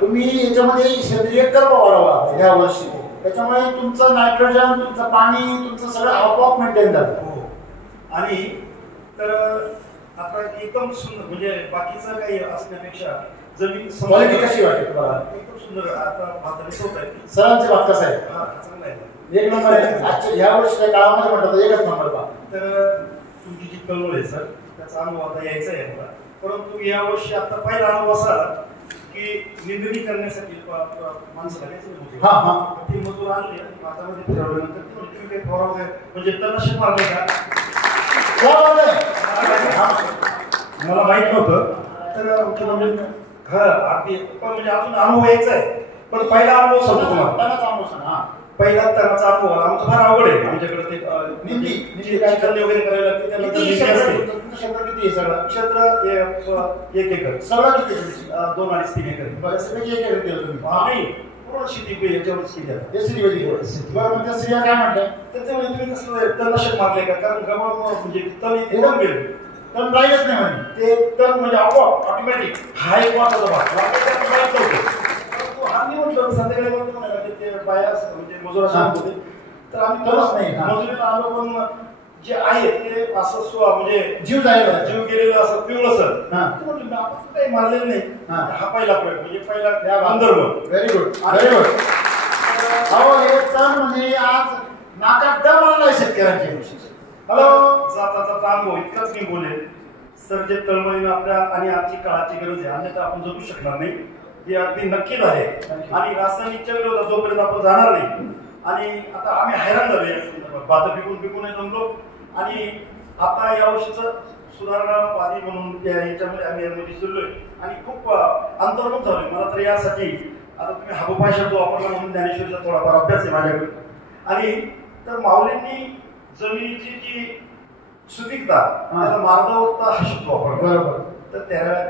तुम्ही याच्यामध्ये सेंद्रिय कर्ब वाढवा या वर्षी, त्याच्यामुळे तुमचं नायट्रोजन, तुमचं पाणी, तुमचं सगळं आपोआप मेंटेन झालं. हो. आणि तर आता एकदम सुंदर, म्हणजे बाकीचं काही असण्यापेक्षा जमीन क्वालिटी कशी वाटते तुम्हाला? एकदम सुंदर. आता भात दिसत आहे. सरांचे भात कसं आहे? चांगला आहे, एक नंबर आहे. आजच्या या वर्षीच्या काळामध्ये म्हटलं तर एकच नंबर पहा. तर तुमची जी कळवळ आहे सर, त्याचा अनुभव आता यायचा आहे मला. परंतु या वर्षी आता पहिला अनुभव असा की निंदणी करण्यासाठी माणसं लागायचं, ती मजूर आणली आणि भातामध्ये फिरवल्यानंतर ती म्हणजे तणनाशक मारले का मला माहित नव्हतं. तर म्हणजे अगदी पण म्हणजे अजून अनुभव यायचा आहे. पण पहिला अनुभव सांगतो तुम्हाला. पहिला तणाचा अनुभव आमचा फार अवघड आहे. आमच्याकडे ते चिकन वगैरे करायला लागते. क्षेत्र किती आहे? सगळं क्षेत्र 1 एकर. सगळं किती? 2-3 एकर. सगळं 1 एकर केलं तुम्ही? नाही, पूर्ण शेती याच्यावरच केली आहे. बरं, मग त्या स्त्रिया काय म्हणतात? त्याच्यामुळे तुम्ही कसं तणनाशक मारले का? कारण गव्हाळ म्हणजे तण एकदम गेले, तण राहिलंच नाही म्हणे. ते तण म्हणजे आपोआप ऑटोमॅटिक. हा एक महत्वाचा भाग आम्ही म्हटलं संध्याकाळी म्हणाला ते बाया म्हणजे मजुरा सांगत होते. तर आम्ही तरच नाही मजुरीला आलो, पण जे आहे ते असं म्हणजे जीव गेलेलं असं पिवळं सर. म्हटलं आपण काही मारलेलं नाही. हा पहिला प्रयोग, म्हणजे पहिला व्हेरी गुड, व्हेरी गुड. अहो हे तण म्हणजे आज नाकात दम आलाय शेतकऱ्यांच्या. हॅलो, जाता अनुभव इतकाच मी बोलेल सर. जे तळमळीनं आपल्या आणि आजची काळाची गरज आहे, अन्यथा आपण जगू शकणार नाही, हे अगदी नक्कीच आहे. आणि रासायनिकच्या विरोधात जोपर्यंत आपण जाणार नाही. आणि आता आम्ही हैराण झालो या संदर्भात, भात पिकून जमलो. आणि आता या वर्षीचं सुधारणावादी म्हणून याच्यामध्ये आम्ही यामध्ये शिरलोय आणि खूप अंतर्मुख झालोय. मला तर यासाठी आता तुम्ही हाबोपा शब्द वापरला म्हणून ज्ञानेश्वरीचा थोडाफार अभ्यास आहे माझ्याकडे. आणि तर माऊलींनी जमिनीची जी सुपीकता, त्याला मार्दवता हा शब्द वापरला. बरोबर. तर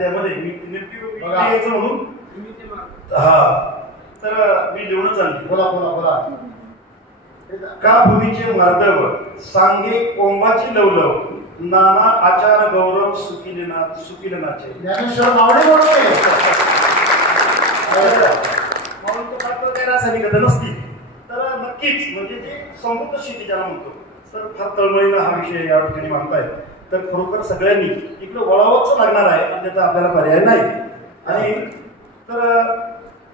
त्यामध्ये मी यायचं म्हणून तर मी लिहूनच आणली. बोला. का भूमीचे मार्दव सांगे कोंबाची लवलव, नाना आचार गौरव सुकिलनाचे. ज्ञानेश्वर मावळे बोलतोय. माऊलीचं मात्र काही रासायनिकता नसती. तर नक्कीच म्हणजे ते समृद्ध शेती ज्याला म्हणतो सर, फार तळमळीनं हा विषय या ठिकाणी मागतायत. तर खरोखर सगळ्यांनी इकडे वळावंच लागणार आहे, अन्यथा आपल्याला पर्याय नाही. आणि तर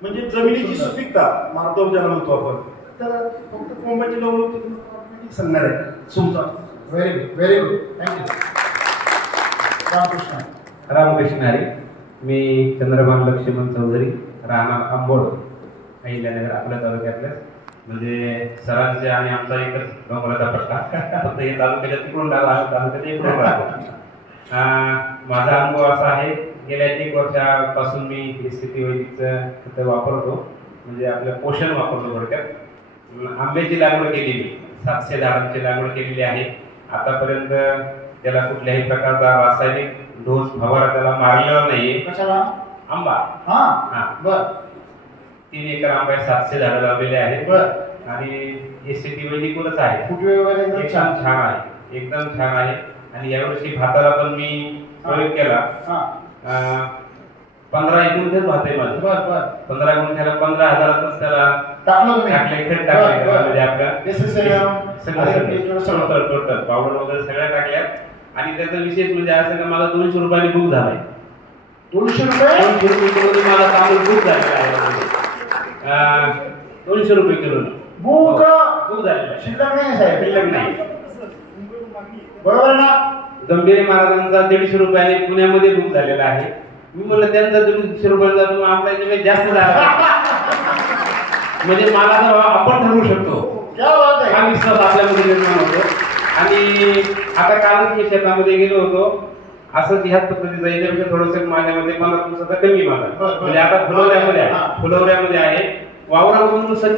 म्हणजे जमिनीची सुपीकता मार्दव ज्याला म्हणतो आपण, तर फक्त कोंबाची लवलव ऑटोमॅटिक सांगणार आहे तुमचा. Very good, very good. Thank you. Ramkrishna Hari. मी चंद्रभान लक्ष्मण चौधरी, राहणार आंबोड, अहिल्यानगर, आपल्या तालुक्यातल्या. म्हणजे सरांचे आणि आमचा एकच डोंगराचा पट्टा, फक्त हे तालुक्याच्या तिकडून तालुक्याच्या इकडून राहतो. माझा अनुभव असा आहे, गेल्या 1 वर्षापासून मी स्थिती वैदिकचं खत वापरतो. म्हणजे आपलं पोषण वापरतो. थोडक्यात आंब्याची लागवड केलेली, 700 झाडांची लागवड केलेली आहे. आतापर्यंत त्याला कुठल्याही प्रकारचा रासायनिक डोस फवारा त्याला मारलेला नाहीये. कशाला? आंबा. बर. 3 एकर आंबा 700 झाडं लावलेले आहेत. बर. आणि हे शेती वैदिकच आहे. फुटवे वगैरे एकदम छान आहे, एकदम छान आहे. आणि यावर्षी भाताला पण मी प्रयोग केला. 15 गुंठेच भात आहे माझं. 15 गुंठ्याला 15,000च त्याला टाकले, खेळ टाकले. म्हणजे आपल्या टोटल पावडर वगैरे सगळ्या टाकल्या. आणि त्याचा विशेष म्हणजे असं का मला 200 रुपयाने बुक झालाय. 200 रुपये किलो मला तांदूळ बुक झालेला आहे. 200 रुपये किलो बुक झालेला. शिल्लक नाही साहेब, शिल्लक नाही. बरोबर ना? गंभीर महाराजांचा 150 रुपयाने पुण्यामध्ये बुक झालेला आहे. मी म्हणलं त्यांचा 150 रुपयाला जातो, आपल्या जास्त झाला. म्हणजे मला जर आपण ठरवू शकतो, हा विश्वास आपल्यामध्ये निर्माण होतो. आणि आता कालच मी शेतामध्ये गेलो होतो. असंच ह्याच पद्धतीचा याच्यापेक्षा थोडंसं माझ्यामध्ये 15 दिवसाचा कमी मागा. म्हणजे आता फुलवऱ्यामध्ये आहे, वावरामधून स्वच्छ